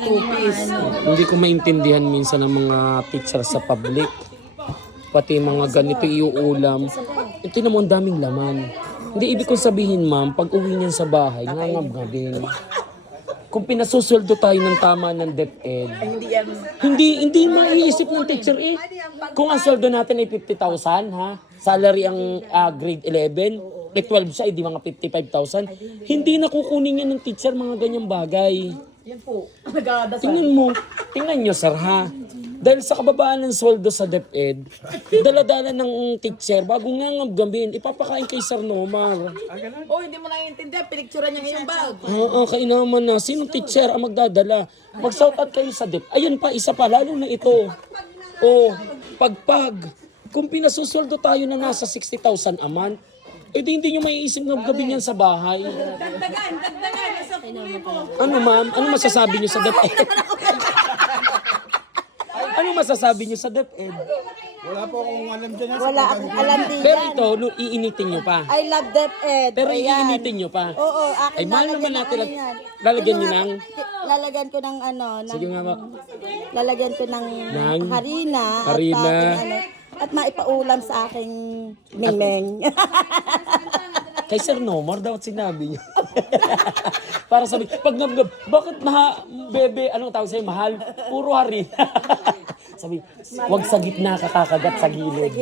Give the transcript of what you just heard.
2 piece. Hindi ko maintindihan minsan ng mga teacher sa public. Pati mga ganito iuulam. Ito naman ang daming laman. Hindi ibig kong sabihin, ma'am, pag uwi niyan sa bahay, ngangab-ngabin. Kung pinasusuldo tayo ng tama ng DepEd, Hindi yan. hindi maiisip ng teacher eh. Kung ang sweldo natin ay 50,000, ha? Salary ang grade 11, grade 12 siya, di mga 55,000. Hindi na kukunin yan ng teacher mga ganyang bagay. Yan po. Nagdadasal. Tingnan nyo sir ha. Dahil sa kababaan ng sweldo sa DepEd, dala-dala ng teacher, bago nga ngabgambin, ipapakain kay Sir Nomar. Oh, hindi mo naiintindihan. Pinicturean niya ngayong bag. Oo, kainaman na. Sinong teacher ang magdadala? Mag-shout out kayo sa DepEd. Ayun pa, isa pa, lalo na ito. Oh, pagpag. Kung pinasusweldo tayo na nasa 60,000 a month, hindi nyo maiisip na gabi niyan sa bahay. Dagdagan. Nasa puwi mo. Ano ma'am? Ano masasabi nyo sa DepEd? Ano masasabi nyo sa DepEd? Wala po akong alam dyan. Wala akong alam din Pero yan. ito, iinitin nyo pa. I love DepEd. Pero Ayan. iinitin nyo pa. Oo, akin Ay, mahal naman lalagyan natin. ng ano yan. Lalagyan nyo Ano ng... nga, Lalagyan ko ng ano, Sige nga ba? lalagyan ko ng Ng? harina. Harina. At, ano, at maipaulam sa aking mingmeng. Kay Sir Nomar daw at sinabi niya. Para sabi, pag nabgab, bakit bebe, anong tawag sa'yo, mahal? Puro harina. Sabi, wag sa gitna, kakakagat sa gilid.